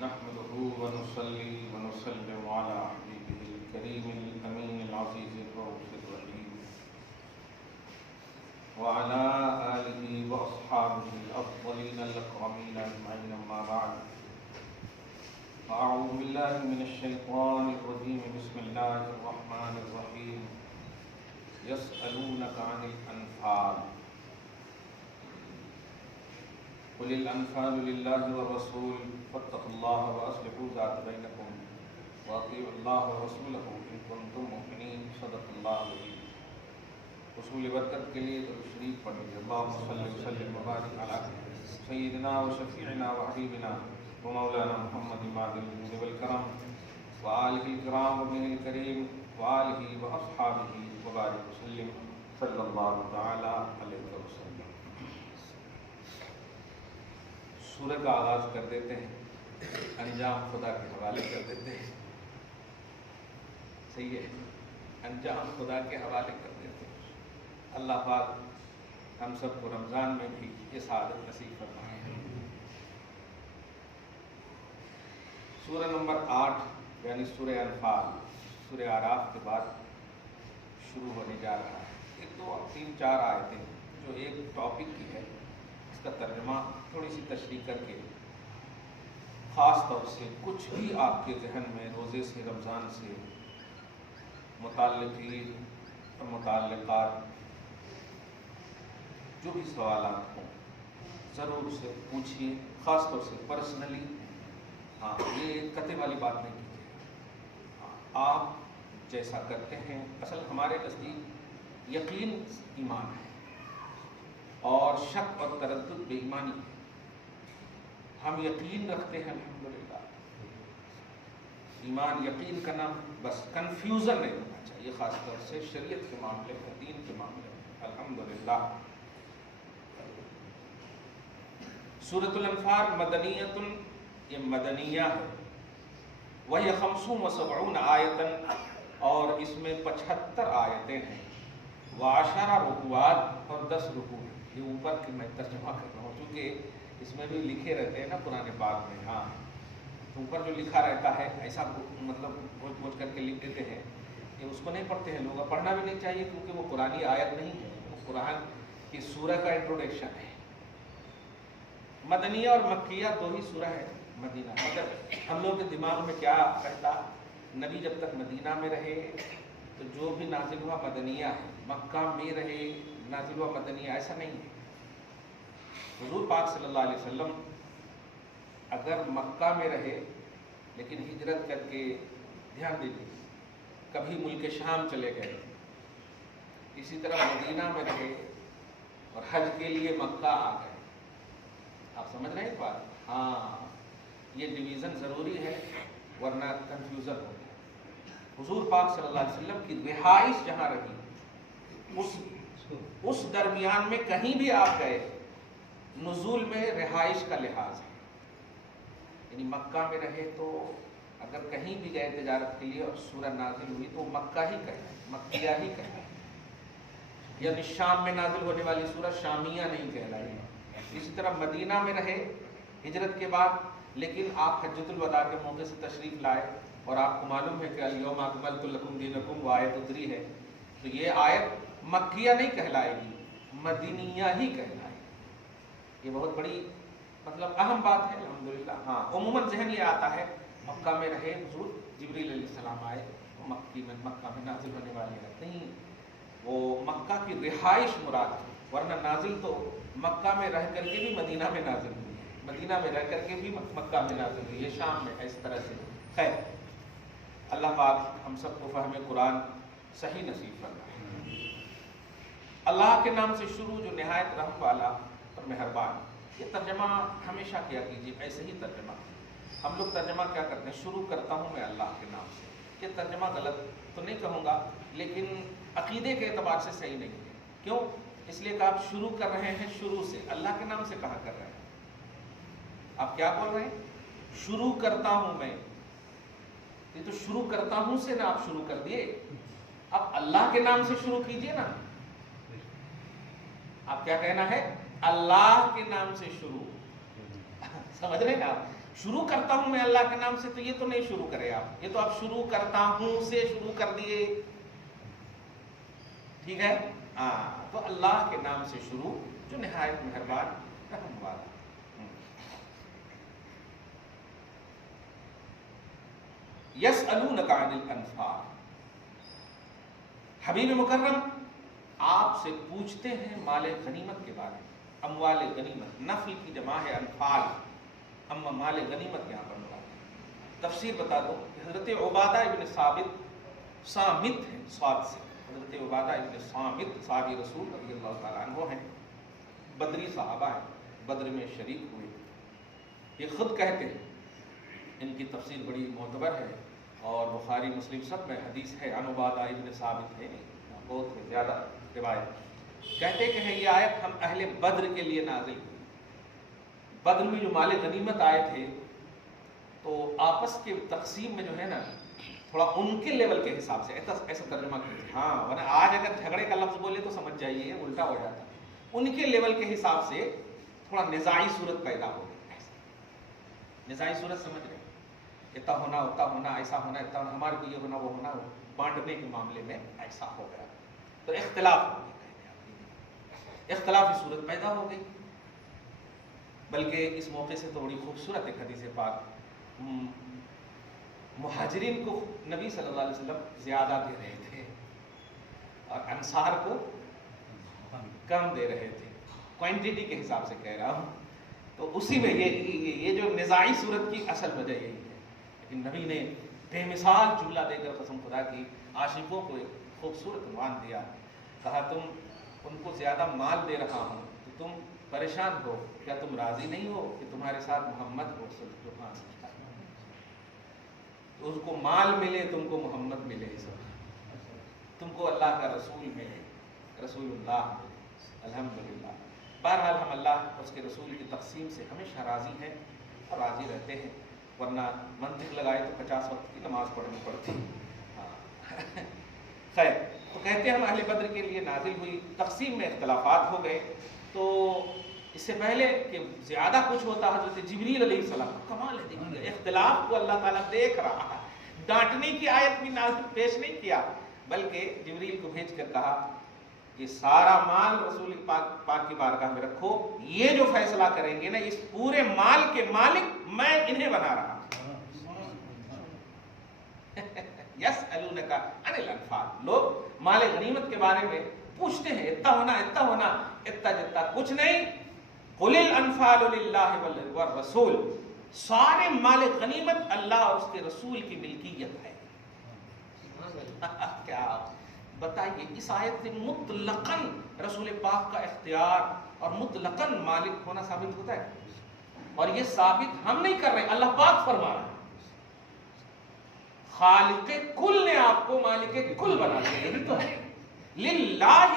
نحمده ونصلي ونسلم على حبيبه الكريم الأمين العزيز الرؤوف الرحيم وعلى آله وأصحابه الأفضلين الأكرمين أجمعين، أما بعد، أعوذ بالله من الشيطان الرجيم. بسم الله الرحمن الرحيم. يسألونك عن الأنفال قل الأنفال لله والرسول فاتقوا الله وأصلحوا ذات بينكم وأطيعوا الله ورسوله إن كنتم مؤمنين. صدق الله العظيم. حصول برکت کے لیے درود شریف پڑھیں. اللهم صل وسلم وبارك على سيدنا وشفيعنا وحبيبنا ومولانا محمد ماضي الجود والكرم وآله الكرام وابنه الكريم وآله وأصحابه وبارك وسلم صلی اللہ تعالی علیہ وسلم. سورہ کا آغاز کر دیتے ہیں، انجام خدا کے حوالے کر دیتے ہیں. صحیح ہے، انجام خدا کے حوالے کر دیتے ہیں. اللہ پاک ہم سب کو رمضان میں بھی یہ سعادت نصیب فرمائے. سورہ نمبر 8 یعنی سورہ انفال، سورہ اعراف کے بعد شروع ہونے جا رہا ہے. ایک دو 3-4 آیتیں جو ایک ٹاپک کی ہے، اس کا ترجمہ تھوڑی سی تشریح کر کے خاص طور سے کچھ بھی آپ کے ذہن میں روزے سے، رمضان سے متعلقین اور متعلقات جو بھی سوالات ہوں ضرور سے پوچھیے، خاص طور سے پرسنلی. ہاں، یہ قطع والی بات نہیں کیجیے. آپ جیسا کرتے ہیں، اصل ہمارے نزدیک یقین ایمان ہے اور شک اور تردد بے ایمانی ہے. ہم یقین رکھتے ہیں الحمدللہ. ایمان یقین کا نام، بس کنفیوژن نہیں ہونا چاہیے، خاص طور سے شریعت کے معاملے میں، دین کے معاملے میں. الحمدللہ. سورۃ الانفال مدنیۃ، یہ مدنیہ ہے. وہی 75 آیتن، اور اس میں 75 آیتیں ہیں. وعشرہ رکوعات، اور 10 رکوع. یہ اوپر کے میں ترجمہ کر رہا ہوں کیونکہ اس میں بھی لکھے رہتے ہیں نا قرآن پاک میں. ہاں، اوپر جو لکھا رہتا ہے ایسا مطلب بوجھ بوجھ کر کے لکھ دیتے ہیں کہ اس کو نہیں پڑھتے ہیں لوگ. پڑھنا بھی نہیں چاہیے کیونکہ وہ قرآنی آیت نہیں ہے، وہ قرآن کی سورہ کا انٹروڈکشن ہے. مدنیہ اور مکیہ دو ہی سورہ ہے. مدینہ مگر ہم لوگ کے دماغ میں کیا کہتا، نبی جب تک مدینہ میں رہے تو جو بھی نازل ہوا مدنیہ ہے، مکہ میں رہے نازل ہوا مدنیہ، ایسا نہیں ہے. حضور پاک صلی اللہ علیہ وسلم اگر مکہ میں رہے لیکن ہجرت کر کے، دھیان دیجیے، کبھی ملک شام چلے گئے، اسی طرح مدینہ میں رہے اور حج کے لیے مکہ آ گئے. آپ سمجھ رہے ہیں اس بات؟ ہاں، یہ ڈویژن ضروری ہے ورنہ کنفیوژن ہو گیا. حضور پاک صلی اللہ علیہ وسلم کی رہائش جہاں رہی، اس درمیان میں کہیں بھی آپ گئے، نزول میں رہائش کا لحاظ ہے. یعنی مکہ میں رہے تو اگر کہیں بھی گئے تجارت کے لیے اور سورہ نازل ہوئی تو مکہ ہی کہنا ہے، مکیہ ہی کہنا ہے. یعنی شام میں نازل ہونے والی سورہ شامیہ نہیں کہلائی. اسی طرح مدینہ میں رہے ہجرت کے بعد، لیکن آپ حجۃ الوداع کے موقع سے تشریف لائے اور آپ کو معلوم ہے کہ الیوم اکملت لکم دینکم، وہ آیت اتری ہے، تو یہ آیت مکیہ نہیں کہلائے گی، مدینیہ ہی کہلائے گی. یہ بہت بڑی مطلب اہم بات ہے الحمدللہ. ہاں، عموماً ذہن یہ آتا ہے مکہ میں رہے حضور، جبریل علیہ السلام آئے تو مکہ میں نازل ہونے والی ہے. نہیں، وہ مکہ کی رہائش مراد ہے، ورنہ نازل تو مکہ میں رہ کر کے بھی مدینہ میں نازل ہوئی ہے، مدینہ میں رہ کر کے بھی مکہ میں نازل ہوئی ہے، شام میں اس طرح سے. خیر، اللہ پاک ہم سب کو فہم قرآن صحیح نصیب فرمائے. اللہ کے نام سے شروع جو نہایت رحم والا اور مہربان. یہ ترجمہ ہمیشہ کیا کیجیے، ایسے ہی ترجمہ. ہم لوگ ترجمہ کیا کرتے ہیں، شروع کرتا ہوں میں اللہ کے نام سے. یہ ترجمہ غلط تو نہیں کہوں گا لیکن عقیدے کے اعتبار سے صحیح نہیں ہے. کیوں؟ اس لیے کہ آپ شروع کر رہے ہیں شروع سے، اللہ کے نام سے کہاں کر رہے ہیں. آپ کیا بول رہے ہیں؟ شروع کرتا ہوں میں. یہ تو شروع کرتا ہوں سے نا آپ شروع کر دیے. اب اللہ کے نام سے شروع کیجئے نا. آپ کیا کہنا ہے؟ اللہ کے نام سے شروع. سمجھ رہے ہیں آپ؟ شروع کرتا ہوں میں اللہ کے نام سے، تو یہ تو نہیں شروع کرے آپ، یہ تو آپ شروع کرتا ہوں سے شروع کر دیے، ٹھیک ہے؟ تو اللہ کے نام سے شروع جو نہایت مہربان رحم والا۔ یسألونک عن الانفال، حبیب مکرم آپ سے پوچھتے ہیں مال غنیمت کے بارے میں، اموال غنیمت، نفل کی جمع ہے انفال، اما مال غنیمت یہاں پر مراد ہے۔ تفسیر بتا دو کہ حضرت عبادہ ابن صامت ہیں، صاد سے، حضرت عبادہ ابن صامت صحابی رسول رضی اللہ تعالیٰ عنہ ہیں، بدری صحابہ ہیں، بدر میں شریک ہوئے، یہ خود کہتے ہیں، ان کی تفسیر بڑی معتبر ہے اور بخاری مسلم سب میں حدیث ہے، عن عبادہ ابن ثابت ہے، بہت زیادہ روایت، کہتے کہ یہ آیت ہم اہل بدر کے لیے نازل ہوئی۔ بدر میں جو مال غنیمت آئے تھے تو آپس کے تقسیم میں جو ہے نا تھوڑا ان کے لیول کے حساب سے ایسا ترجمہ کیجیے، ہاں ورنہ آج اگر جھگڑے کا لفظ بولے تو سمجھ جائیے الٹا ہو جاتا ہے، ان کے لیول کے حساب سے تھوڑا نزاعی صورت پیدا ہو گئی، نزاعی صورت سمجھ رہے ہیں، اتنا ہونا اتنا ہونا، ایسا ہونا اتنا ہونا، ہمارے کو یہ ہونا وہ ہونا، بانٹنے کے معاملے میں ایسا ہو گیا تو اختلاف ہو گیا، اختلافی صورت پیدا ہو گئی۔ بلکہ اس موقع سے تو بڑی خوبصورت ایک حدیث پاک، مہاجرین کو نبی صلی اللہ علیہ وسلم زیادہ دے رہے تھے اور انصار کو کم دے رہے تھے، کوانٹٹی کے حساب سے کہہ رہا ہوں، تو اسی میں یہ جو نزاعی صورت کی اصل وجہ یہی ہے، لیکن نبی نے بے مثال جملہ دے کر قسم خدا کی عاشقوں کو ایک خوبصورت عنوان دیا، کہا تم ان کو زیادہ مال دے رہا ہوں تو تم پریشان ہو، کیا تم راضی نہیں ہو کہ تمہارے ساتھ محمد ہو صلی اللہ علیہ وسلم، تو اس کو مال ملے تم کو محمد ملے، تم کو اللہ کا رسول ملے، رسول اللہ ملے، الحمدللہ۔ بہرحال ہم اللہ اس کے رسول کی تقسیم سے ہمیشہ راضی ہیں اور راضی رہتے ہیں، ورنہ منطق لگائے تو 50 وقت کی نماز پڑھنی پڑتی۔ خیر، تو کہتے ہیں ہم اہل بدر کے لیے نازل ہوئی، تقسیم میں اختلافات ہو گئے، تو اس سے پہلے کہ زیادہ کچھ ہوتا حضرت جبریل علیہ السلام، کمال ہے دیکھیے، اختلاف کو اللہ تعالیٰ دیکھ رہا ہے، ڈانٹنے کی آیت بھی نازل پیش نہیں کیا، بلکہ جبریل کو بھیج کر کہا یہ سارا مال رسول پاک کی بارگاہ میں رکھو، یہ جو فیصلہ کریں گے نا اس پورے مال کے مالک میں انہیں بنا رہا ہوں۔ یسألونک عن الانفال، لوگ مال غنیمت کے بارے میں پوچھتے ہیں، اتنا ہونا اتنا ہونا، اتنا جتنا کچھ نہیں، قل الانفال للہ والرسول، سارے مال غنیمت اللہ اور اس کے رسول کی ملکیت ہے۔ کیا بتائیے، اس آیت سے مطلقاً رسول پاک کا اختیار اور مطلقاً مالک ہونا ثابت ہوتا ہے، اور یہ ثابت ہم نہیں کر رہے، اللہ پاک فرما رہا ہے، خالق کل نے آپ کو مالک کل بنا دیا، یہی تو ہے، للہ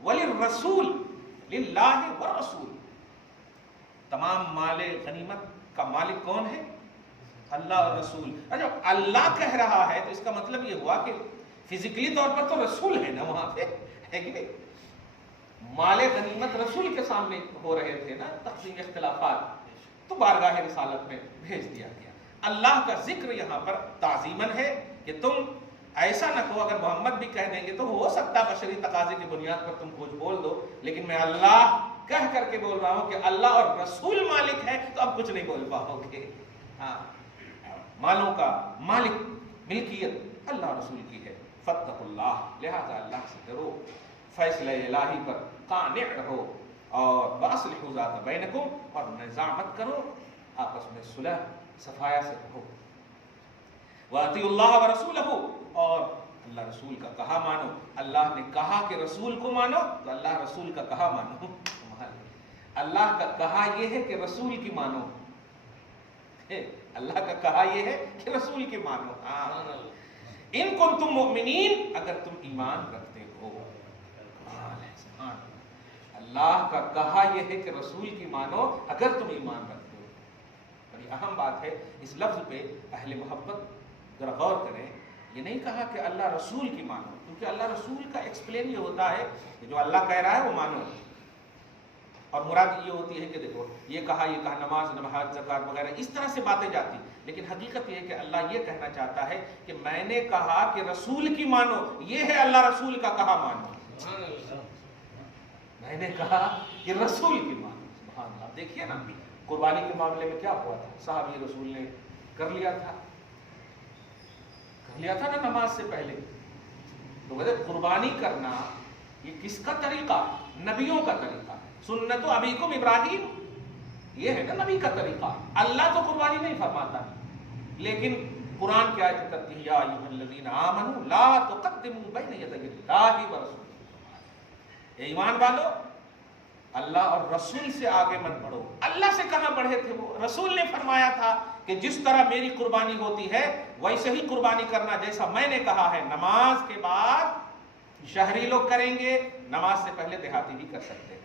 وللرسول، للہ والرسول، تمام مال غنیمت کا مالک کون ہے؟ اللہ اور رسول۔ جب اللہ کہہ رہا ہے تو اس کا مطلب یہ ہوا کہ فزیکلی طور پر تو رسول ہے نا وہاں پہ، ہے کہ نہیں؟ مال غنیمت رسول کے سامنے ہو رہے تھے نا، تقسیم اختلافات، تو بارگاہ رسالت میں بھیج دیا گیا۔ اللہ کا ذکر یہاں پر تعظیماً ہے کہ تم ایسا نہ کہو، اگر محمد بھی کہہ دیں گے تو ہو سکتا ہے بشری تقاضے کی بنیاد پر تم کچھ بول دو، لیکن میں اللہ کہہ کر کے بول رہا ہوں کہ اللہ اور رسول مالک ہے، تو اب کچھ نہیں بول پاؤ گے۔ ہاں، مالوں کا مالک ملکیت اللہ رسول کی ہے، فاتقوا اللہ، لہذا اللہ سے ڈرو، فیصلہ الہی پر قانع رہو، اور واصلحوا ذات بینکم، اور نزاع مت کرو، آپس میں صلح صفایا سے رہو، واطیعوا اللہ ورسولہ، اور اللہ رسول کا کہا مانو، اللہ نے کہا کہ رسول کو مانو تو اللہ رسول کا کہا مانو، اللہ کا کہا یہ ہے کہ رسول کی مانو، اللہ کا کہا یہ ہے کہ رسول کی مانو، ان کنتم مؤمنین، اگر تم ایمان رکھتے ہو، اللہ کا کہا یہ ہے کہ رسول کی مانو اگر تم ایمان رکھتے ہو۔ بڑی اہم بات ہے، اس لفظ پہ اہل محبت ذرا غور کریں، یہ نہیں کہا کہ اللہ رسول کی مانو، کیونکہ اللہ رسول کا ایکسپلین یہ ہوتا ہے کہ جو اللہ کہہ رہا ہے وہ مانو، اور مراد یہ ہوتی ہے کہ دیکھو یہ کہا نماز نماز زکات وغیرہ اس طرح سے باتیں جاتی، لیکن حقیقت یہ ہے کہ اللہ یہ کہنا چاہتا ہے کہ میں نے کہا کہ رسول کی مانو، یہ ہے اللہ رسول کا کہا مانو، میں نے کہا کہ رسول کی مانو، سبحان اللہ۔ دیکھیے نا قربانی کے معاملے میں کیا ہوا تھا، صحابی رسول نے کر لیا تھا نا نماز سے پہلے، تو کہتے قربانی کرنا یہ کس کا طریقہ؟ نبیوں کا طریقہ، سنت ابیکم ابراہیم، یہ ہے نا نبی کا طریقہ۔ اللہ تو قربانی نہیں فرماتا، لیکن قرآن کی آیت کہتی ہے یا ایھا الذین آمنوا لا تقدموا بین یدی اللہ ورسولہ، اے ایمان والو اللہ اور رسول سے آگے مت بڑھو۔ اللہ سے کہاں بڑھے تھے وہ؟ رسول نے فرمایا تھا کہ جس طرح میری قربانی ہوتی ہے ویسے ہی قربانی کرنا جیسا میں نے کہا ہے۔ نماز کے بعد شہری لوگ کریں گے، نماز سے پہلے دیہاتی بھی کر سکتے ہیں۔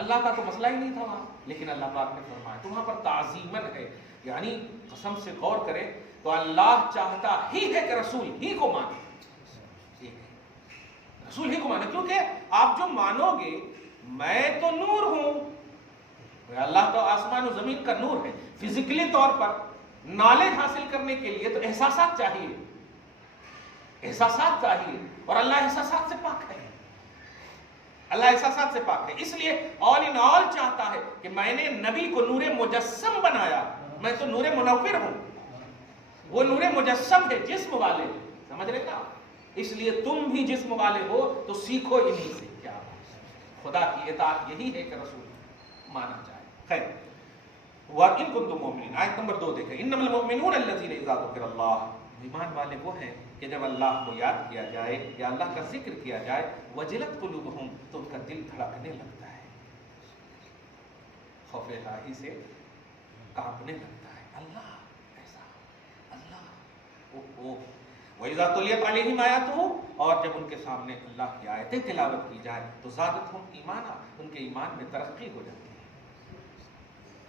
اللہ کا تو مسئلہ ہی نہیں تھا وہاں، لیکن اللہ پاک نے فرمایا تو وہاں پر تعظیماً ہے، یعنی قسم سے غور کریں تو اللہ چاہتا ہی ہے کہ رسول ہی کو مانے، رسول ہی کو مانے، کیونکہ آپ جو مانو گے میں تو نور ہوں، اللہ تو آسمان و زمین کا نور ہے، فزیکلی طور پر نالج حاصل کرنے کے لیے تو احساسات چاہیے، احساسات چاہیے، اور اللہ احساسات سے پاک ہے، اللہ احساسات سے پاک ہے۔ اس لیے آل ان آل چاہتا ہے کہ میں نے نبی کو نور مجسم بنایا، میں تو نور منور ہوں، وہ نور مجسم ہے، جسم والے، سمجھ رہے نا؟ اس لیے تم بھی جسم والے ہو تو سیکھو انہی سے، کیا خدا کی اطاعت یہی ہے کہ رسول مانا جائے۔ خیر، وَإِن كُنتُم مُؤْمِنِينَ، آیت نمبر 2 دیکھیں، إِنَّمَا الْمُؤْمِنُونَ الَّذِينَ إِذَا ذُكِرَ اللَّهُ، ایمان والے وہ ہیں کہ جب اللہ کو یاد کیا جائے یا اللہ کا ذکر کیا جائے، وَجِلَتْ قُلُوبُهُمْ، تو ان کا دل دھڑکنے لگتا ہے، خوف الہی سے کانپنے لگتا ہے، اللہ ایسا، اللہ اوہ۔ وَإِذَا تُلِيَتْ عَلَيْهِمْ آيَاتُهُ، اور جب ان کے سامنے اللہ کی آیتیں تلاوت کی جائے تو زادتہم ایمانا، ان کے ایمان میں ترقی ہو جاتی ہے،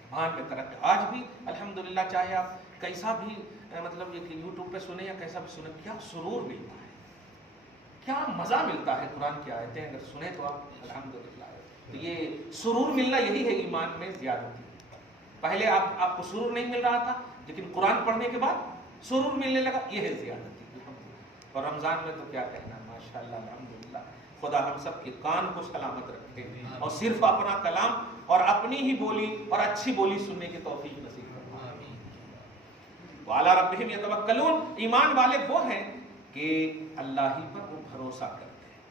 ایمان میں ترقی۔ آج بھی الحمدللہ چاہے آپ کیسا بھی مطلب یہ کہ یوٹیوب پہ سنیں یا کیسا بھی سنیں، کیا سرور ملتا ہے، کیا مزہ ملتا ہے قرآن کی آیتیں اگر سنیں تو آپ الحمدللہ۔ تو یہ سرور ملنا یہی ہے ایمان میں زیادتی۔ پہلے آپ کو سرور نہیں مل رہا تھا، لیکن قرآن پڑھنے کے بعد سرور ملنے لگا، یہ ہے زیادتی۔ اور رمضان میں تو کیا کہنا، ماشاءاللہ الحمدللہ، خدا ہم سب کے کان کو سلامت رکھے اور صرف اپنا کلام اور اپنی ہی بولی اور اچھی بولی سننے کی توفیق نصیب فرمائے۔ وعلی ربہم یتوکلون، ایمان والے وہ ہیں کہ اللہ ہی پر وہ بھروسہ کرتے ہیں۔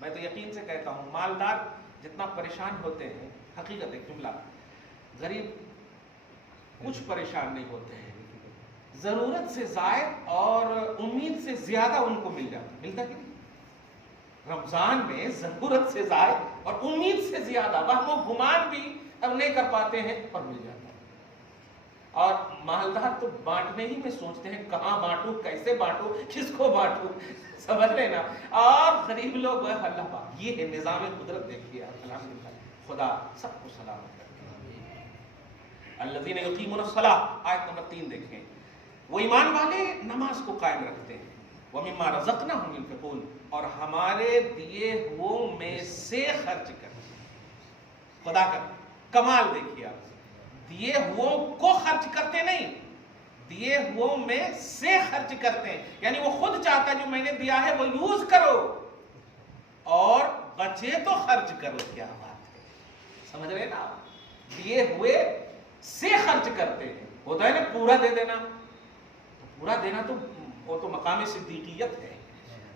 میں تو یقین سے کہتا ہوں مالدار جتنا پریشان ہوتے ہیں، حقیقت ایک جملہ، غریب کچھ پریشان نہیں ہوتے ہیں، ضرورت سے زائد اور امید سے زیادہ ان کو مل جاتا، ملتا کہ نہیں؟ رمضان میں ضرورت سے زائد اور امید سے زیادہ وہم و گمان بھی اب نہیں کر پاتے ہیں اور مل جاتا ہے۔ اور مالدار تو بانٹنے ہی میں سوچتے ہیں کہاں بانٹوں، کیسے بانٹوں، کس کو بانٹوں، سمجھ رہے نا؟ اور غریب لوگ اللہ پاک، یہ ہے نظام قدرت، دیکھیے الحمدللہ، خدا سب کو سلامت رکھے۔ الذین یقیمون الصلاۃ، آیت نمبر 3 دیکھیں، وہ ایمان والے نماز کو قائم رکھتے ہیں، وَمِمَّا رَزَقْنَاهُمْ يُنْفِقُونَ، اور ہمارے دیے ہوئے میں سے خرچ کرتے ہیں۔ خدا کا کمال دیکھیے آپ، دیے ہوئے کو خرچ کرتے نہیں، دیے ہوئے میں سے خرچ کرتے ہیں، یعنی وہ خود چاہتا ہے جو میں نے دیا ہے وہ یوز کرو اور بچے تو خرچ کرو۔ کیا بات ہے، سمجھ رہے نا؟ دیے ہوئے سے خرچ کرتے ہیں، ہوتا ہے نا پورا دے دینا، پورا دینا تو وہ تو مقام صدیقیت ہے،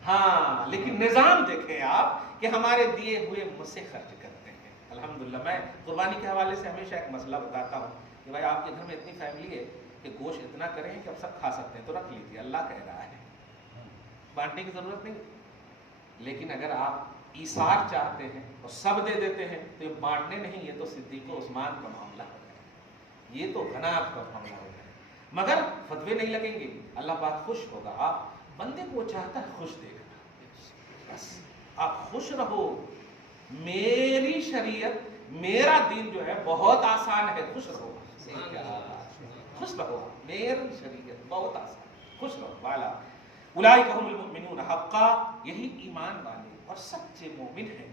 ہاں، لیکن نظام دیکھیں آپ کہ ہمارے دیے ہوئے مجھ سے خرچ کرتے ہیں۔ الحمدللہ، میں قربانی کے حوالے سے ہمیشہ ایک مسئلہ بتاتا ہوں کہ بھائی آپ کے گھر میں اتنی فیملی ہے کہ گوشت اتنا کریں کہ آپ سب کھا سکتے ہیں تو رکھ لیجیے، اللہ کہہ رہا ہے، بانٹنے کی ضرورت نہیں۔ لیکن اگر آپ ایثار چاہتے ہیں اور سب دے دیتے ہیں تو یہ بانٹنے نہیں، یہ تو صدیق و عثمان کا معاملہ ہو گیا، یہ تو غنات کا معاملہ ہو گیا، مگر فتوے نہیں لگیں گے، اللہ پاک خوش ہوگا۔ آپ بندے کو چاہتا ہے خوش دیکھنا، بس آپ خوش رہو، میری شریعت میرا دین جو ہے بہت آسان ہے، خوش رہو، خوش رہو، میری شریعت بہت آسان، خوش رہو۔ والا اولئک هم المؤمنون حقا، یہی ایمان والے اور سچے مومن ہیں۔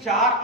4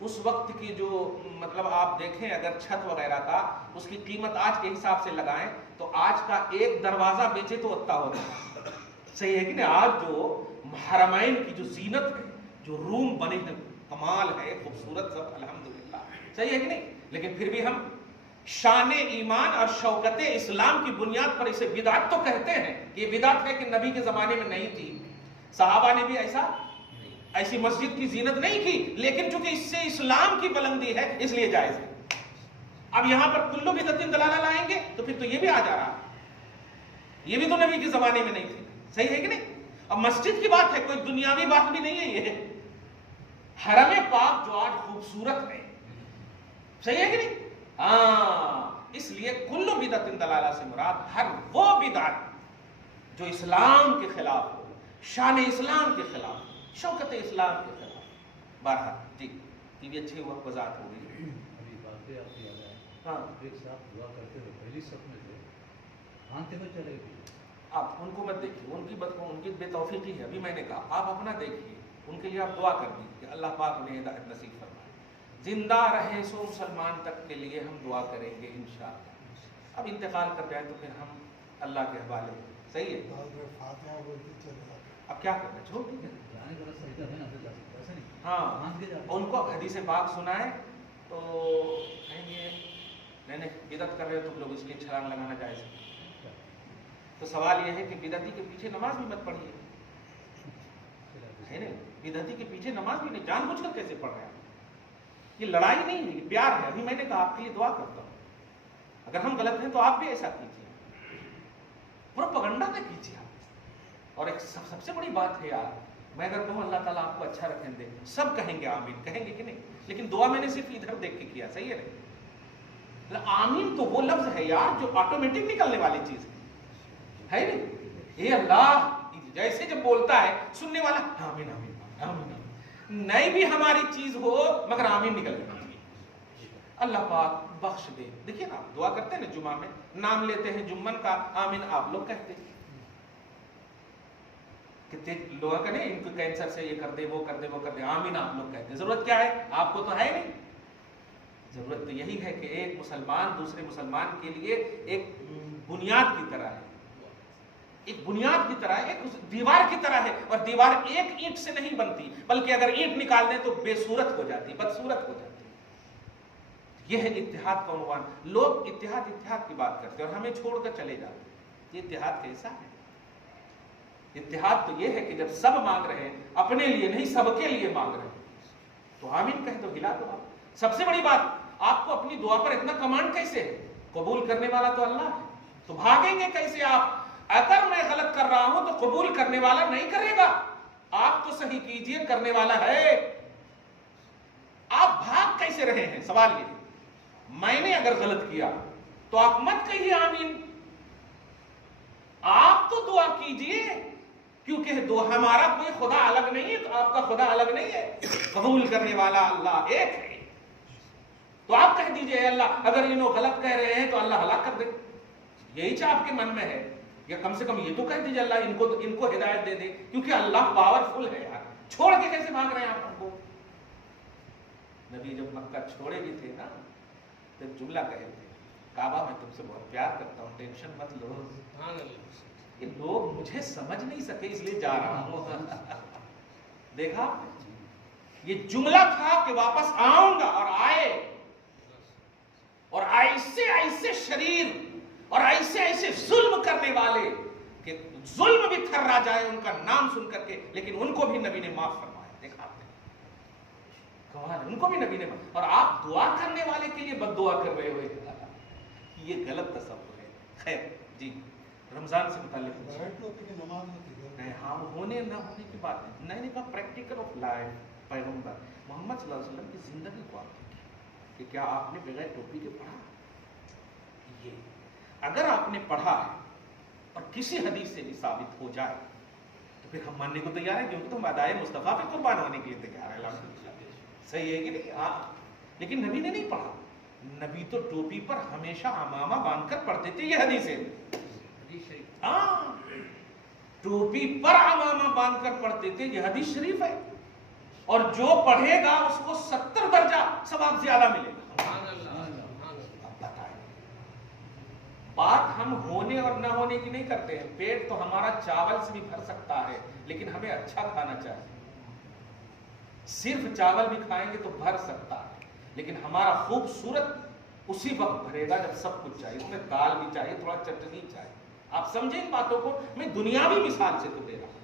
اس وقت کی جو مطلب آپ دیکھیں اگر چھت وغیرہ کا اس کی قیمت آج کے حساب سے لگائیں تو آج کا ایک دروازہ بیچے تو اتنا ہوتا. صحیح ہے کہ نہیں؟ آج جو حرمین کی جو زینت ہے، جو روم بنے ہیں، کمال ہے، خوبصورت سب الحمدللہ. صحیح ہے کہ نہیں؟ لیکن پھر بھی ہم شان ایمان اور شوکت اسلام کی بنیاد پر اسے بدعت تو کہتے ہیں کہ یہ بدعت ہے کہ نبی کے زمانے میں نہیں تھی، صحابہ نے بھی ایسی مسجد کی زینت نہیں کی، لیکن چونکہ اس سے اسلام کی بلندی ہے اس لیے جائز ہے. اب یہاں پر کلو بدعت ضلالہ لائیں گے تو پھر تو یہ بھی آ جا رہا، یہ بھی تو نبی کے زمانے میں نہیں تھی. صحیح ہے کہ نہیں؟ اب مسجد کی بات ہے، کوئی دنیاوی بات بھی نہیں ہے. یہ حرم پاک جو آج خوبصورت ہے، صحیح ہے کہ نہیں؟ اس لیے کل بدعت ضلالہ سے مراد ہر وہ بدعت جو اسلام کے خلاف ہو، شان اسلام کے خلاف، شوکت اسلام کے خلاف. بہرحال ٹھیک، یہ بھی اچھی وضاحت ہو گئی. ابھی بات پہ آپ یاد آیا، ہاں ایک صاحب دعا کرتے ہوئے پہلی صف میں تھے، آنتے ہوئے چلے گئے. آپ ان کو مت دیکھیے، ان کی بے توفیقی ہے. ابھی میں نے کہا آپ اپنا دیکھیے، ان کے لیے آپ دعا کر دیجیے کہ اللہ پاک انہیں ہدایت نصیب فرمائے. زندہ رہے سو مسلمان تک کے لیے ہم دعا کریں گے انشاءاللہ. اب انتقال کر جائے تو پھر ہم اللہ کے حوالے. صحیح ہے، اب کیا کرنا، چھوڑ دیجیے. ہاں ان کو حدیث پاک سنائے تو کہیں گے نہیں نہیں بدعت کر رہے ہو تم لوگ، اس لیے چھلانگ لگانا جائز ہے. تو سوال یہ ہے کہ بدعتی کے پیچھے نماز بھی مت پڑھیے. ہے نا، بدعتی کے پیچھے نماز بھی نہیں، جان بوجھ کر کیسے پڑھ رہے ہیں. یہ لڑائی نہیں ہے، یہ پیار ہے. ابھی میں نے کہا آپ کے لیے دعا کرتا ہوں، اگر ہم غلط ہیں تو آپ بھی ایسا کیجیے، پروپیگنڈا نہ کیجیے آپ. اور ایک سب سے بڑی بات ہے یار، میں اگر کہوں اللہ تعالیٰ آپ کو اچھا رکھیں دے، سب کہیں گے آمین، کہیں گے کہ نہیں؟ لیکن دعا میں نے صرف ادھر دیکھ کے کیا. صحیح ہے نہیں؟ آمین تو وہ لفظ ہے یار جو آٹومیٹک نکلنے والی چیز ہے نہیں. اے اللہ جیسے جب بولتا ہے سننے والا آمین آمین آمین، نہیں بھی ہماری چیز ہو مگر آمین نکل جاتی ہے. اللہ پاک بخش دے. دیکھیے نا دعا کرتے ہیں نا، جمعہ میں نام لیتے ہیں جمن کا، آمین آپ لوگ کہتے ہیں. کتنے لوگ کا نہیں، ان کو کینسر سے یہ کر دے وہ کر دے وہ کر دے، آمین آپ لوگ کہتے ہیں. ضرورت کیا ہے؟ آپ کو تو ہے نہیں. ضرورت تو یہی ہے کہ ایک مسلمان دوسرے مسلمان کے لیے ایک بنیاد کی طرح ہے، ایک بنیاد کی طرح ہے، ایک دیوار کی طرح ہے. اور دیوار ایک اینٹ سے نہیں بنتی، بلکہ اگر اینٹ نکال دیں تو بے صورت ہو جاتی، بدصورت ہو جاتی. یہ ہے اتحاد کا عنوان. لوگ اتحاد کی بات کرتے ہیں اور ہمیں چھوڑ کر چلے جاتے ہیں. یہ اتحاد کیسا ہے؟ اتحاد تو یہ ہے کہ جب سب مانگ رہے ہیں، اپنے لیے نہیں سب کے لیے مانگ رہے ہیں، تو آمین کہہ دو، ہلا دو. آپ سب سے بڑی بات، آپ کو اپنی دعا پر اتنا کمانڈ کیسے ہے؟ قبول کرنے والا تو اللہ ہے، تو بھاگیں گے کیسے آپ؟ اگر میں غلط کر رہا ہوں تو قبول کرنے والا نہیں کرے گا، آپ تو صحیح کیجئے، کرنے والا ہے. آپ بھاگ کیسے رہے ہیں؟ سوال یہ. میں نے اگر غلط کیا تو آپ مت کہیے آمین، آپ تو دعا کیجئے، کیونکہ ہمارا کوئی خدا الگ نہیں ہے، تو آپ کا خدا الگ نہیں ہے، قبول کرنے والا اللہ ایک ہے. تو آپ کہہ دیجئے اللہ اگر انہوں غلط کہہ رہے ہیں تو اللہ ہلاک کر دے. یہی چاہ آپ کے من میں ہے، یا کم سے کم یہ تو کہہ دیجئے اللہ ان کو ہدایت دے دے، کیونکہ اللہ پاورفل ہے یار. چھوڑ کے کیسے بھاگ رہے ہیں آپ ہم کو؟ نبی جب مکہ چھوڑے بھی تھے نا، جب جملہ کہے تھے کعبہ میں تم سے بہت پیار کرتا ہوں، ٹینشن مت لو، یہ لوگ مجھے سمجھ نہیں سکے اس لیے جا رہا ہوں. دیکھا یہ جملہ تھا کہ واپس آؤں گا، اور آئے، اور ایسے شریر اور ایسے ظلم کرنے والے کہ ظلم بھی تھرا جائے ان کا نام سن کر کے، لیکن ان کو بھی نبی نے معاف فرمایا. دیکھا آپ نے کمال، ان کو بھی نبی نے معاف. اور آپ دعا کرنے والے کے لیے بد دعا کر رہے ہوئے، یہ غلط تصور ہے. خیر جی، رمضان سے متعلق ہاں ہونے نہ ہونے کی بات ہے. میں نے کہا پریکٹیکل آف لائف، پیغمبر محمد صلی اللہ علیہ وسلم کی زندگی کو آپ دیکھیں کہ کیا آپ نے بغیر ٹوپی کے پڑھا؟ یہ اگر آپ نے پڑھا ہے اور کسی حدیث سے بھی ثابت ہو جائے تو پھر ہم ماننے کو تیار ہیں، کیونکہ تم ادائے مصطفیٰ پہ قربان ہونے کے لیے تیار ہے. صحیح ہے کہ نہیں؟ ہاں. لیکن نبی نے نہیں پڑھا. نبی تو ٹوپی پر ہمیشہ امامہ باندھ کر پڑھتے تھے، یہ حدیث ہے. ہاں ٹوپی پر امامہ باندھ کر پڑھتے تھے، یہ حدیث شریف ہے. اور جو پڑھے گا اس کو 70 درجہ ثواب زیادہ ملے گا۔ اب بتائیں، بات ہم ہونے اور نہ ہونے کی نہیں کرتے ہیں۔ پیٹ تو ہمارا چاول سے بھی بھر سکتا ہے، لیکن ہمیں اچھا کھانا چاہیے۔ صرف چاول بھی کھائیں گے تو بھر سکتا ہے، لیکن ہمارا خوبصورت اسی وقت بھرے گا جب سب کچھ چاہیے، اس میں دال بھی چاہیے، تھوڑا چٹنی چاہیے۔ آپ سمجھیں ان باتوں کو، میں دنیاوی مثال سے تو دے رہا ہوں۔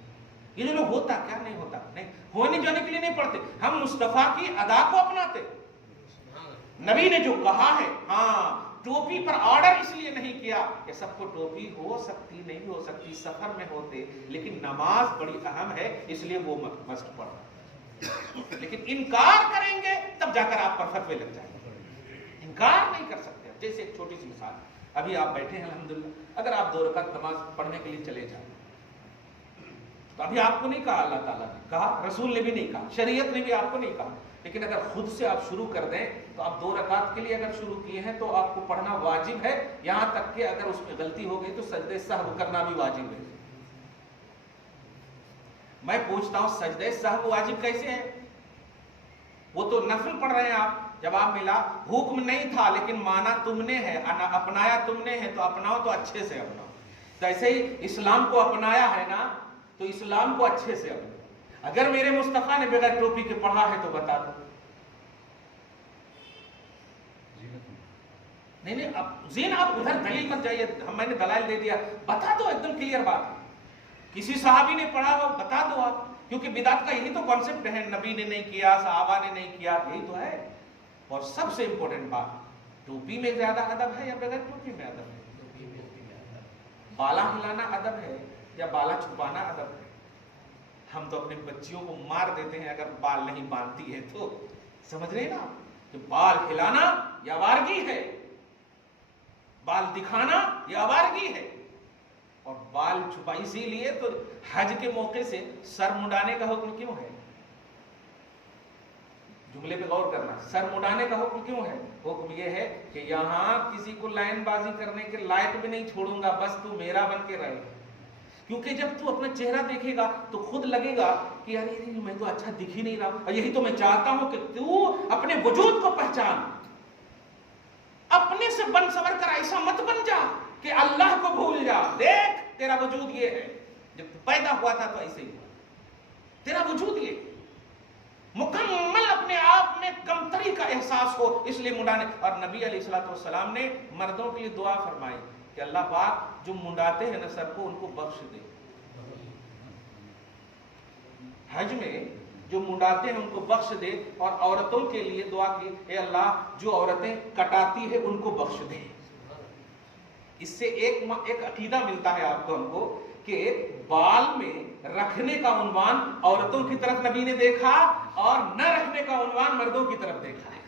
یہ جو لوگ ہوتا کیا نہیں ہوتا، نہیں ہونے جانے کے لیے نہیں پڑھتے، ہم مصطفیٰ کی ادا کو اپناتے۔ نبی نے جو کہا ہے، ہاں ٹوپی پر آرڈر اس لیے نہیں کیا کہ سب کو ٹوپی ہو سکتی نہیں ہو سکتی، سفر میں ہوتے، لیکن نماز بڑی اہم ہے اس لیے وہ مسٹ پڑھنا۔ لیکن انکار کریں گے تب جا کر آپ پر فتوے لگ جائیں گے، انکار نہیں کر سکتے۔ جیسے ایک چھوٹی سی مثال، ابھی آپ بیٹھے ہیں الحمدللہ، اگر آپ 2 رکعت نماز پڑھنے کے لیے چلے جائیں تو ابھی آپ کو نہیں کہا اللہ تعالیٰ نے، کہا رسول نے بھی نہیں کہا، شریعت نے بھی آپ کو نہیں کہا، لیکن اگر خود سے آپ شروع کر دیں تو آپ 2 رکعت کے لیے اگر شروع کیے ہیں تو آپ کو پڑھنا واجب ہے، یہاں تک کہ اگر اس میں غلطی ہو گئی تو سجدہ سہو کرنا بھی واجب ہے۔ میں پوچھتا ہوں سجدہ سہو واجب کیسے ہے؟ وہ تو نفل پڑھ رہے ہیں آپ، جواب ملا حکم نہیں تھا لیکن مانا تم نے ہے، اپنایا تم نے ہے، تو اپناؤ تو اچھے سے اپناؤ۔ تو ایسے ہی اسلام کو اپنایا ہے نا، تو اسلام کو اچھے سے اپناؤ۔ اگر میرے مصطفیٰ نے بغیر ٹوپی کے پڑھا ہے تو بتا دو۔ نہیں اب زین آپ ادھر دلیل مت جائیے، میں نے دلائل دے دیا، بتا دو، ایک دم کلیئر بات ہے۔ کسی صحابی نے پڑھا ہو بتا دو آپ، کیونکہ بدعت کا یہی تو کانسیپٹ ہے، نبی نے نہیں کیا، صحابہ نے نہیں کیا، یہی تو ہے۔ اور سب سے امپورٹنٹ بات، ٹوپی میں زیادہ ادب ہے یا بغیر ٹوپی میں ادب ہے؟ بالا ہلانا ادب ہے یا بالا چھپانا ادب ہے؟ ہم تو اپنے بچیوں کو مار دیتے ہیں اگر بال نہیں باندھتی ہے تو، سمجھ رہے نا کہ بال ہلانا یہ آوارگی ہے، بال دکھانا یہ آوارگی ہے، اور بال چھپا۔ اسی لیے تو حج کے موقع سے سر مڈانے کا حکم کیوں ہے؟ جملے پہ غور کرنا، سر مڈانے کا حکم کیوں ہے؟ حکم یہ ہے کہ یہاں کسی کو لائن بازی کرنے کے لائق بھی نہیں چھوڑوں گا، بس تو میرا بن کے رہے۔ کیونکہ جب تو اپنا چہرہ دیکھے گا تو خود لگے گا کہ یار میں تو اچھا دکھ ہی نہیں رہا، اور یہی تو میں چاہتا ہوں کہ تو اپنے وجود کو پہچان، اپنے سے بن سور کر ایسا مت بن جا کہ اللہ کو بھول جا۔ دیکھ تیرا وجود یہ ہے، جب تو پیدا ہوا تھا تو ایسے ہی ہوا، تیرا وجود یہ مکمل اپنے آپ میں کمتری کا احساس ہو، اس لیے منڈانے۔ اور نبی علیہ الصلوۃ والسلام نے مردوں کے لیے دعا فرمائی کہ اللہ پاک جو منڈاتے ہیں نا سر کو، ان کو بخش دے۔ حج میں جو منڈاتے ہیں ان کو بخش دے، اور عورتوں کے لیے دعا کی، اے اللہ جو عورتیں کٹاتی ہیں ان کو بخش دے۔ اس سے ایک عقیدہ ملتا ہے آپ کو، ہم کو، کہ بال میں رکھنے کا عنوان عورتوں کی طرف نبی نے دیکھا اور نہ رکھنے کا عنوان مردوں کی طرف دیکھا ہے۔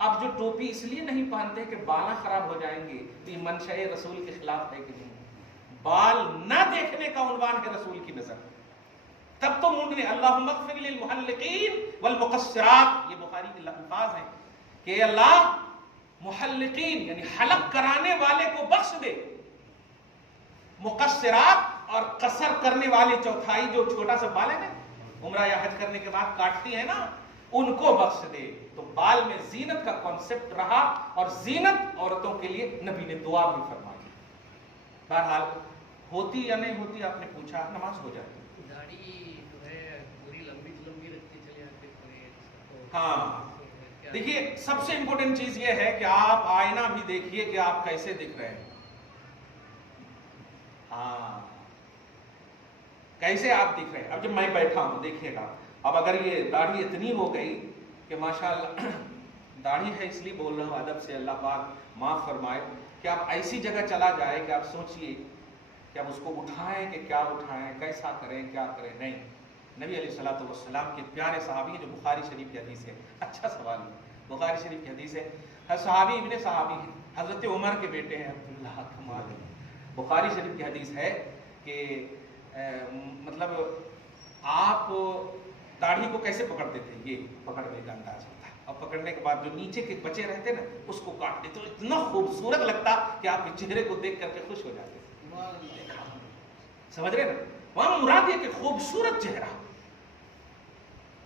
اب جو ٹوپی اس لیے نہیں پہنتے کہ بالاں خراب ہو جائیں گے، تو یہ منشاء رسول کے خلاف ہے کہ نہیں؟ بال نہ دیکھنے کا عنوان ہے رسول کی نظر، تب تو منڈنے۔ اللہم اغفر للمحلقین والمقصرات، یہ بخاری کے الفاظ ہیں کہ اللہ محلقین یعنی حلق کرانے والے کو بخش دے، مقصرات اور قصر کرنے والے چوتھائی جو چھوٹا سا بال ہے نا، عمرہ یا حج کرنے کے بعد کاٹتی ہے نا، ان کو بخش دے۔ تو بال میں زینت کا کانسیپٹ رہا، اور زینت عورتوں کے لیے نبی نے دعا بھی فرمائی۔ بہرحال ہوتی یا نہیں ہوتی آپ نے پوچھا، نماز ہو جاتی۔ داڑھی جو ہے پوری لمبی لمبی رکھتی چلی جاتی ہے۔ ہاں دیکھیے، سب سے امپورٹنٹ چیز یہ ہے کہ آپ آئینہ بھی دیکھیے کہ آپ کیسے دکھ رہے ہیں۔ ہاں کیسے آپ دکھ رہے ہیں؟ اب جب میں بیٹھا ہوں دیکھیے گا، اب اگر یہ داڑھی اتنی ہو گئی کہ ماشاءاللہ داڑھی ہے اس لیے بول رہا ہوں ادب سے، اللہ پاک معاف فرمائے، کہ آپ ایسی جگہ چلا جائے کہ آپ سوچئے کہ اب اس کو اٹھائیں کہ کیا اٹھائیں، کیسا کریں کیا کریں۔ نہیں، نبی علیہ الصلوۃ والسلام کے پیارے صحابی جو بخاری شریف کی حدیث ہے، اچھا سوال ہے، بخاری شریف کی حدیث ہے، صحابی ابن صحابی ہیں، حضرت عمر کے بیٹے ہیں عبداللہ، کمال ہے۔ بخاری شریف کی حدیث ہے کہ مطلب آپ داڑھی کو کیسے پکڑتے تھے؟ یہ پکڑنے کا انداز ہوتا ہے، اور پکڑنے کے بعد جو نیچے کے بچے رہتے نا اس کو کاٹتے تو اتنا خوبصورت لگتا کہ آپ کے چہرے کو دیکھ کر کے خوش ہو جاتے تھے۔ سمجھ رہے نا؟ وہاں مراد یہ کہ خوبصورت چہرہ،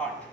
8।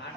8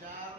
4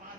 5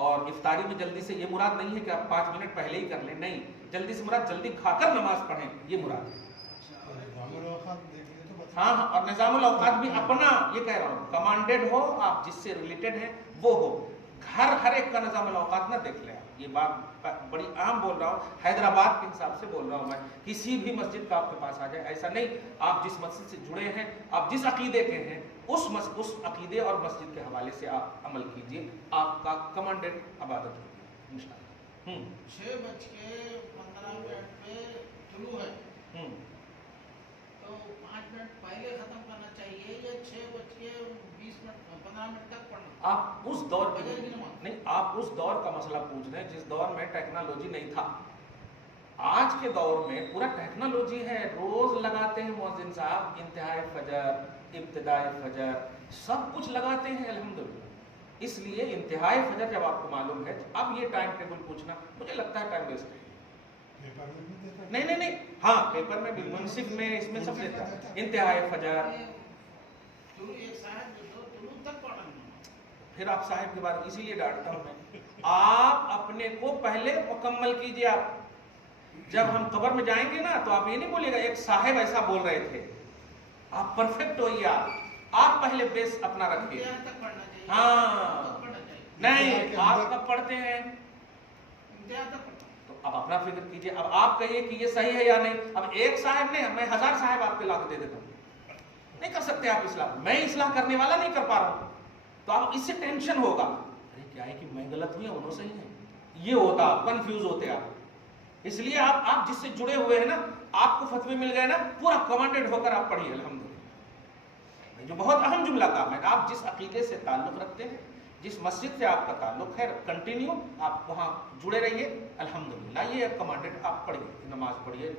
اور افطاری میں جلدی سے یہ مراد نہیں ہے کہ آپ 5 منٹ پہلے ہی کر لیں، نہیں، جلدی سے مراد جلدی کھا کر نماز پڑھیں، یہ مراد ہے۔ نظام الاوقات دیکھ لیے تو بتا۔ ہاں اور نظام الاوقات بھی اپنا، یہ کہہ رہا ہوں، کمانڈیڈ ہو، آپ جس سے ریلیٹڈ ہیں وہ ہو، ہر ایک کا نظام الاوقات نہ دیکھ لیں آپ۔ یہ بات بڑی عام بول رہا ہوں، حیدرآباد کے حساب سے بول رہا ہوں میں، کسی بھی مسجد کا آپ کے پاس آ جائے، ایسا نہیں، آپ جس مسجد سے جڑے ہیں، آپ جس عقیدے کے ہیں، اس عقیدے اور مسجد کے حوالے سے آپ عمل کیجئے، آپ کا کمانڈیڈ عبادت ہوگی انشاءاللہ۔ 6:15 پہ طلوع ہے تو 5 منٹ پہلے ختم کرنا چاہیے یا 6:20 تک پڑھنا؟ آپ اس دور کی نہیں، آپ اس دور کا مسئلہ پوچھ رہے ہیں جس دور میں ٹیکنالوجی نہیں تھا۔ آج کے دور میں پورا ٹیکنالوجی ہے، روز لگاتے ہیں مؤذن صاحب، انتہائی فجر، ابتدائی فجر، سب کچھ لگاتے ہیں الحمدللہ۔ اس لیے انتہائی فجر جب آپ کو معلوم ہے تو اب یہ ٹائم ٹیبل پوچھنا مجھے لگتا ہے ٹائم ویسٹ ہے۔ پیپر میں بھی دیتا ہے۔ نہیں، ہاں پیپر میں بھی، منصف میں، اس میں سب دیتا ہے انتہائی فجر۔ طلوع ایک صاحب جو طلوع تک پڑھنا، پھر آپ صاحب کے بعد اسی لیے ڈانٹتا ہوں میں، آپ اپنے کو پہلے مکمل کیجئے۔ آپ جب ہم قبر میں جائیں گے نا تو آپ یہ نہیں بولیے گا ایک صاحب ایسا بول رہے تھے، آپ پرفیکٹ ہوئیے، آپ پہلے بیس اپنا رکھیے۔ انتہا تک پڑھنا چاہیے۔ ہاں پڑھنا چاہیے، نہیں، آپ کب پڑھتے ہیں انتہا تک پڑھنا۔ تو اب اپنا فکر کیجئے، اب آپ کہیے کہ یہ صحیح ہے یا نہیں۔ اب ایک صاحب نے، میں 1000 صاحب آپ کے لا کے دے دیتا ہوں، نہیں کر سکتے آپ اصلاح، میں اصلاح کرنے والا نہیں کر پا رہا ہوں، تو آپ اس سے ٹینشن ہوگا، ارے کیا ہے کہ میں غلط ہوں یا انہوں صحیح ہیں، یہ ہوتا، کنفیوز ہوتے آپ۔ اس لیے آپ جس سے جڑے ہوئے ہیں نا، آپ کو فتوے مل گئے نا، پورا کمانڈیڈ ہو کر آپ پڑھیے الحمدللہ۔ جو بہت اہم جملہ کام ہے، آپ جس عقیدے سے تعلق رکھتے ہیں، جس مسجد سے آپ کا تعلق ہے، کنٹینیو آپ وہاں جڑے رہیے الحمدللہ۔ یہ کمانڈیڈ آپ پڑھیے، نماز پڑھیے۔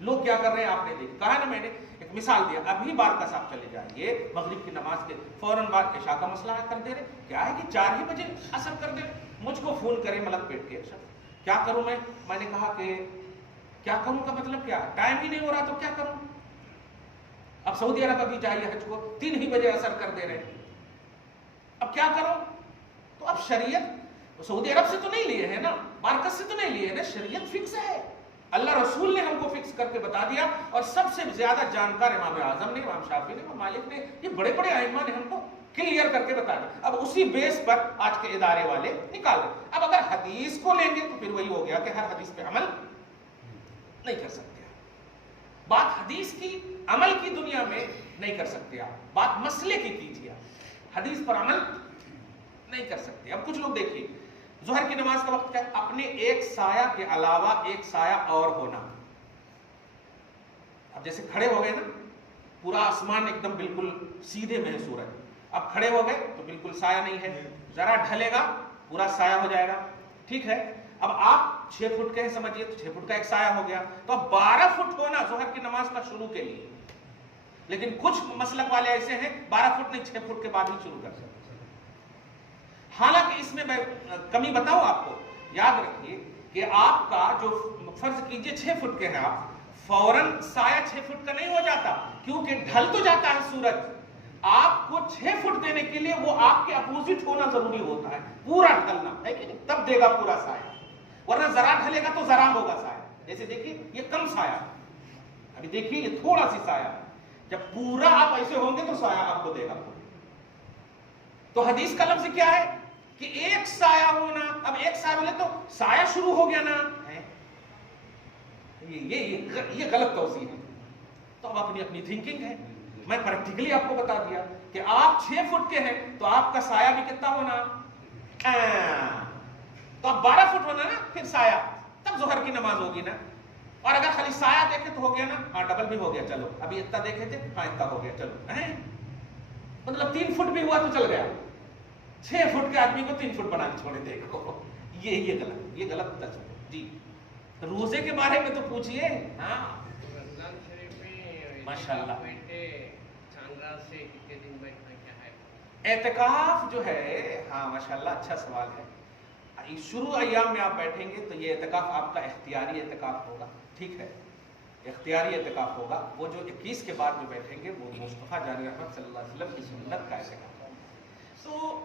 لوگ کیا کر رہے ہیں آپ نے دیکھ، کہا نا میں نے ایک مثال دیا، ابھی بارکس آپ چلے جائیے، مغرب کی نماز کے فوراً بعد عشاء کا مسئلہ کر دے رہے، کیا ہے کہ 4 ہی بجے اثر کر دے۔ مجھ کو فون کرے ملک پیٹ کے شخص، کیا کروں میں نے کہا کہ کیا کروں کا مطلب کیا ہے، ٹائم ہی نہیں ہو رہا تو کیا کروں۔ اب سعودی عرب ابھی جائیے حج کو، 3 ہی بجے اثر کر دے رہے، اب کیا کروں۔ تو اب شریعت سعودی عرب سے تو نہیں لیے ہیں نا، بارکس سے تو نہیں لیے ہیں نا، شریعت فکس ہے، اللہ رسول نے ہم کو فکس کر کے بتا دیا، اور سب سے زیادہ جانکار امام اعظم نے، امام شافعی نے، امام مالک نے، یہ بڑے بڑے ائمہ نے ہم کو کلیئر کر کے بتا دیا۔ اب اسی بیس پر آج کے ادارے والے نکال دیں۔ اب اگر حدیث کو لیں گے تو پھر وہی ہو گیا کہ ہر حدیث پہ عمل نہیں کر سکتے آپ، بات حدیث کی عمل کی دنیا میں نہیں کر سکتے آپ، بات مسئلے کی کیجیے، حدیث پر عمل نہیں کر سکتے۔ اب کچھ لوگ دیکھیے، ظہر کی نماز کا وقت کیا، اپنے ایک سایہ کے علاوہ ایک سایہ اور ہونا۔ اب جیسے کھڑے ہو گئے نا، پورا آسمان ایک دم بالکل سیدھے میں ہے سورج، اب کھڑے ہو گئے تو بالکل سایہ نہیں ہے، ذرا ڈھلے گا پورا سایہ ہو جائے گا، ٹھیک ہے۔ اب آپ 6 فٹ کے ہیں سمجھیے، تو 6 فٹ کا ایک سایہ ہو گیا، تو اب 12 فٹ ہونا ظہر کی نماز کا شروع کے لیے، لیکن کچھ مسلک والے ایسے ہیں 12 فٹ نہیں 6 فٹ کے بعد ہی شروع کر سکتے۔ حالانکہ اس میں میں کمی بتاؤں آپ کو، یاد رکھیے کہ آپ کا جو فرض کیجئے 6 فٹ کے ہیں آپ، فوراً سایہ 6 فٹ کا نہیں ہو جاتا، کیونکہ ڈھل تو جاتا ہے سورج، آپ کو 6 فٹ دینے کے لیے وہ آپ کے اپوزٹ ہونا ضروری ہوتا ہے، پورا ڈھلنا ہے کہ نہیں، تب دے گا پورا سایہ، ورنہ ذرا ڈھلے گا تو ذرا ہوگا سایہ۔ جیسے دیکھیے یہ کم سایہ، ابھی دیکھیے یہ تھوڑا سی سایہ، جب پورا آپ ایسے ہوں گے تو سایہ آپ کو دے گا۔ تو حدیث کا لفظ کیا ہے کہ ایک سایہ ہونا، اب ایک سایہ بولے تو سایہ شروع ہو گیا نا، یہ غلط توضیح ہے۔ تو اب اپنی اپنی تھنکنگ ہے، میں پریکٹیکلی آپ کو بتا دیا کہ آپ 6 فٹ کے ہیں تو آپ کا سایہ بھی کتنا ہونا، تو اب 12 فٹ ہونا نا پھر سایہ، تب ظہر کی نماز ہوگی نا۔ اور اگر خالی سایہ دیکھے تو ہو گیا نا، ہاں ڈبل بھی ہو گیا، چلو ابھی اتنا دیکھے تھے، ہاں اتنا ہو گیا، چلو مطلب 3 فٹ بھی ہوا تو چل گیا، 6 فٹ کے آدمی کو 3 فٹ بنا کے چھوڑے، دیکھو یہ غلط تصور۔ جی روزے کے بارے میں تو پوچھئے۔ ہاں رمضان شریف میں ماشاءاللہ چاندرات سے کتنے دن بیٹھنا کیا ہے؟ اعتکاف جو ہے، ہاں ماشاءاللہ اچھا سوال ہے۔ شروع ایام میں آپ بیٹھیں گے تو یہ اعتکاف آپ کا اختیاری اعتکاف ہوگا، ٹھیک ہے، اختیاری اعتکاف ہوگا۔ وہ جو 21 کے بعد جو بیٹھیں گے وہ مصطفیٰ جان رحمت صلی اللہ علیہ وسلم کی سنت کا اعتکاف ہے۔ تو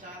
4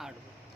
8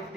FD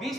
20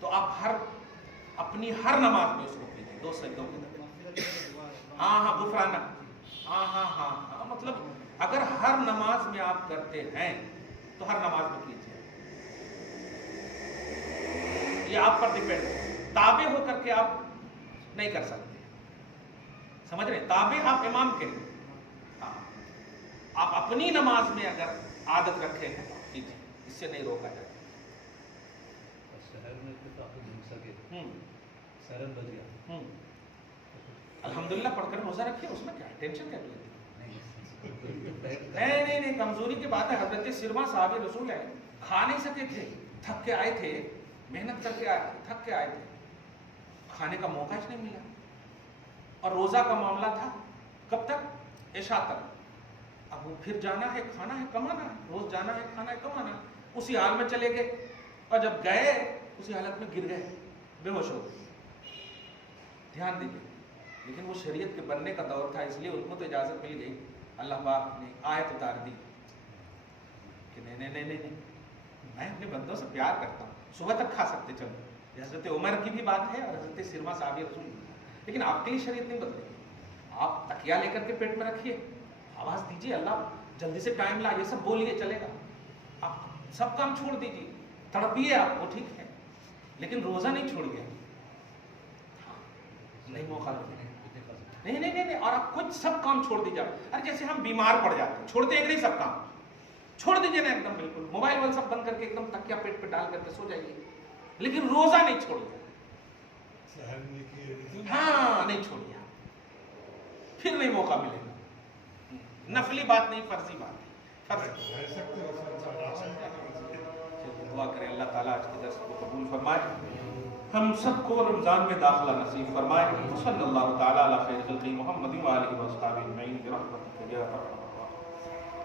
تو آپ اپنی ہر نماز میں اس کو کیجیے 2 سجدوں کے درمیان. ہاں غفرانہ. ہاں مطلب اگر ہر نماز میں آپ کرتے ہیں تو ہر نماز میں کیجیے. یہ آپ پر ڈیپینڈ ہے. تابع ہو کر کے آپ نہیں کر سکتے. سمجھ رہے؟ تابع آپ امام کے ہیں. آپ اپنی نماز میں اگر عادت رکھے ہیں تو کیجیے, اس سے نہیں روکا جائے. شہر میں تو آپ گھوم سکے, سیرن بج گیا, الحمدللہ پڑھ کر روزہ رکھیے, اس میں کیا ٹینشن کیا لیتے؟ نہیں, کمزوری کی بات ہے. حضرت سرما صحابی رسول ہے, کھا نہیں سکے تھے, تھک کے آئے تھے, محنت کر کے آئے تھے, تھک کے آئے تھے, کھانے کا موقع ہی نہیں ملا, اور روزہ کا معاملہ تھا کب تک؟ عشاء تک. اب وہ پھر جانا ہے, کھانا ہے, کمانا ہے, روز جانا ہے, کھانا ہے, کمانا ہے. اسی حال میں چلے گئے, اور جب گئے اسی حالت میں گر گئے, بے ہوش ہو گئے. دھیان دیجیے, لیکن وہ شریعت کے بننے کا دور تھا, اس لیے ان کو تو اجازت مل گئی. اللہ پاک نے آیت اتار دی کہ نہیں, میں اپنے بندوں سے پیار کرتا ہوں, صبح تک کھا سکتے چلو. حضرت عمر کی بھی بات ہے اور حضرت سرما صحابی رسول کی, لیکن آپ کے لیے شریعت نہیں بدلے. آپ تکیہ لے کر کے پیٹ میں رکھیے, آواز دیجیے اللہ جلدی سے ٹائم لا, یہ سب بولیے چلے گا. آپ سب کام چھوڑ دیجیے, تڑپیے آپ, وہ ٹھیک ہے, لیکن روزہ نہیں چھوڑیے. نہیں موقع نہیں, اور آپ کچھ سب کام چھوڑ دیجیے. ارے جیسے ہم بیمار پڑ جاتے ہیں, چھوڑتے ہیں کہ نہیں سب کام, چھوڑ دیجیے نا ایک دم بالکل. موبائل وال سب بند کر کے ایک دم تکیہ پیٹ پہ ڈال کر کے سو جائیے, لیکن روزہ نہیں چھوڑیے. ہاں نہیں چھوڑیے, پھر نہیں موقع ملے گا. نفلی بات نہیں, فرضی بات ہے. دعا کریں اللہ تعالیٰ آج کے درس کو قبول فرمائے, ہم سب کو رمضان میں داخلہ نصیب فرمائے. صلی اللہ تعالیٰ علی خیر خلقہ محمد و آلہ و اصحابہ اجمعین برحمتک یا ارحم الراحمین.